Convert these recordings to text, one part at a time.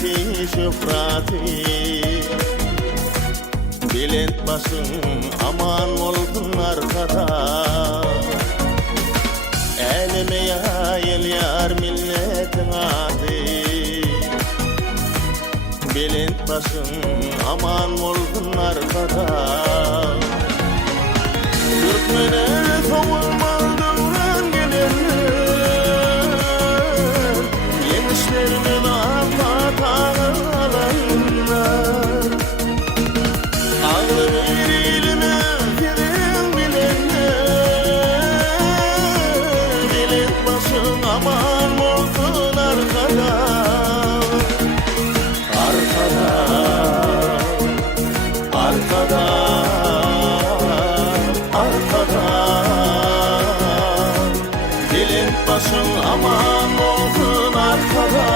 serveti şöhrati. Bilet başın aman olsun arkada. Elime yayıl yar milletin adı. Bilet başın aman olsun arkada. Türkmene savunmaz dönen gelenler, yemişlerinin alanlar. Ağlı verilme girin bilenler, bilet başın aman olsun arkada. Arkada, arkada, arkada. Bilet başın aman olsun arkada.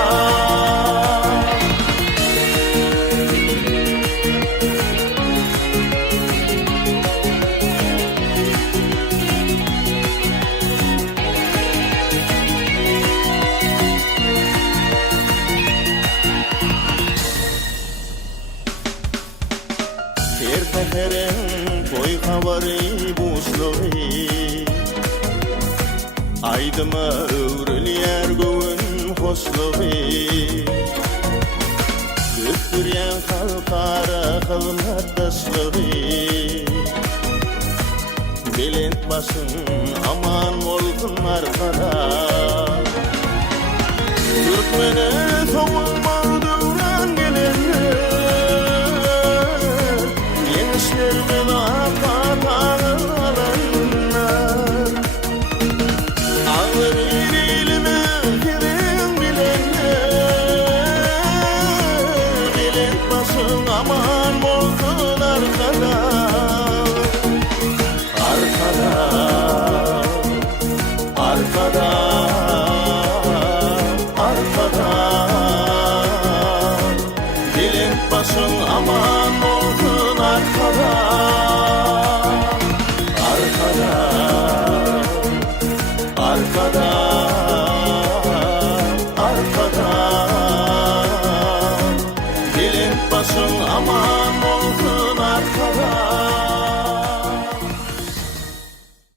Terteferin koy havari buzluğu. Aydıma övrülyer göğün hoşluğu. Göktüryen halkara kılmattaşlığı. Bilet başın aman olsun arkada. Türkmene savunmaz dönen gelenler, yemişlerden alanlar. Ağlı verilme girin bilenler, bilet başın aman olsun arkada. Arkada, arkada, arkada. Bilet başın aman olsun arkada. Arkada, arkada, arkada. Bilet başın aman olsun